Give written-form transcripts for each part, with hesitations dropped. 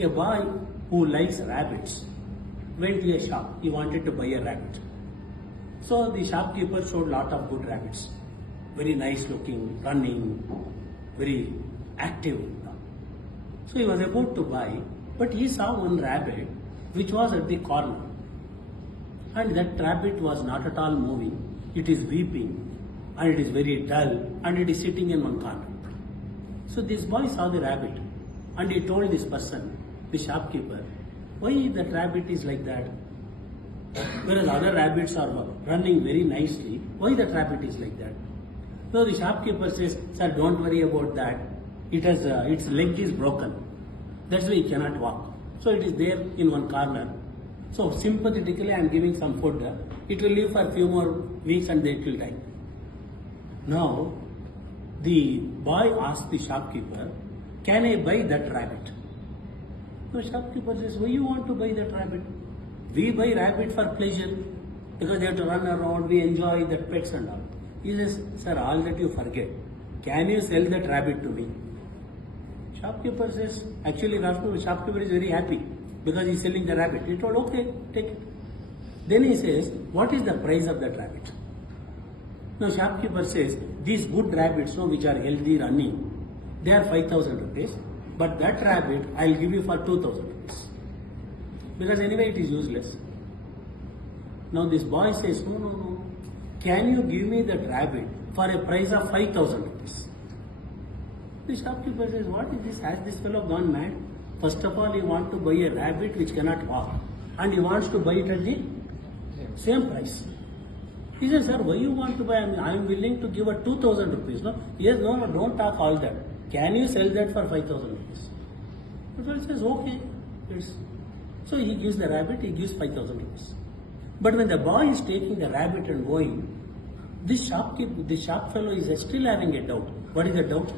A boy who likes rabbits went to a shop. He wanted to buy a rabbit. So the shopkeeper showed lot of good rabbits. Very nice looking, running, very active. So he was about to buy, but he saw one rabbit which was at the corner. And that rabbit was not at all moving. It is weeping and it is very dull and it is sitting in one corner. So this boy saw the rabbit and he told this person, the shopkeeper, why that rabbit is like that? Whereas other rabbits are running very nicely, why that rabbit is like that? So the shopkeeper says, sir, don't worry about that. It has its leg is broken. That's why it cannot walk. So it is there in one corner. So sympathetically I am giving some food. It will live for a few more weeks and then it will die. Now the boy asked the shopkeeper, can I buy that rabbit? The shopkeeper says, why you want to buy that rabbit? We buy rabbit for pleasure because they have to run around, we enjoy that pets and all. He says, sir, all that you forget. Can you sell that rabbit to me? Shopkeeper says, actually shopkeeper is very happy because he is selling the rabbit. He told, okay, take it. Then he says, what is the price of that rabbit? Now shopkeeper says, these good rabbits, which are healthy, running, they are 5,000 rupees. But that rabbit, I will give you for 2,000 rupees. Because anyway it is useless. Now this boy says, no. Can you give me that rabbit for a price of 5,000 rupees? The shopkeeper says, what is this? Has this fellow gone mad? First of all, he wants to buy a rabbit which cannot walk. And he wants to buy it at the same price. He says, sir, why you want to buy? I am willing to give her 2,000 rupees. No? Yes, no, don't talk all that. Can you sell that for 5,000 rupees? The fellow says, okay. So he gives the rabbit, he gives 5,000 rupees. But when the boy is taking the rabbit and going, this shop fellow is still having a doubt. What is the doubt?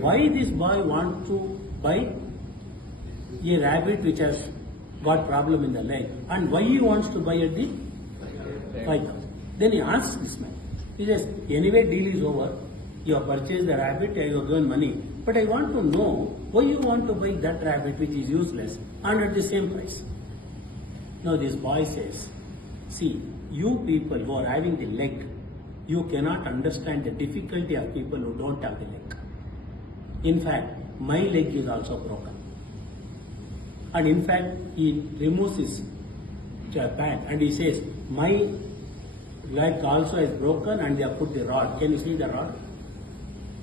Why this boy wants to buy a rabbit which has got problem in the leg, and why he wants to buy at the 5,000? Then he asks this man. He says, anyway deal is over. You have purchased the rabbit, you have given money. But I want to know why you want to buy that rabbit which is useless and at the same price. Now this boy says, see, you people who are having the leg, you cannot understand the difficulty of people who don't have the leg. In fact, my leg is also broken. And in fact, he removes his pant and he says, my leg also is broken and they have put the rod. Can you see the rod?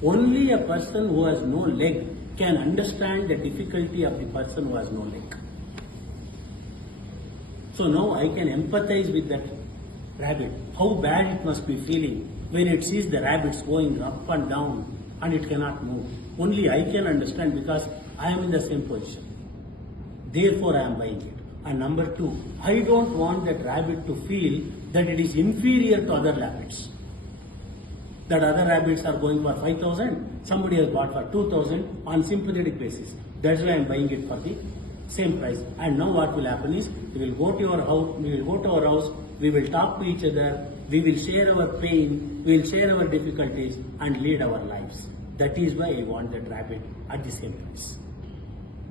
Only a person who has no leg can understand the difficulty of the person who has no leg. So now I can empathize with that rabbit. How bad it must be feeling when it sees the rabbits going up and down and it cannot move. Only I can understand because I am in the same position. Therefore I am buying it. And number two, I don't want that rabbit to feel that it is inferior to other rabbits. That other rabbits are going for 5,000, somebody has bought for 2,000 on sympathetic basis. That's why I am buying it for the same price. And now what will happen is, we will go to our house, we will talk to each other, we will share our pain, we will share our difficulties and lead our lives. That is why I want that rabbit at the same price.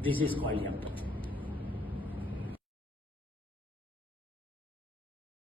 This is called empathy.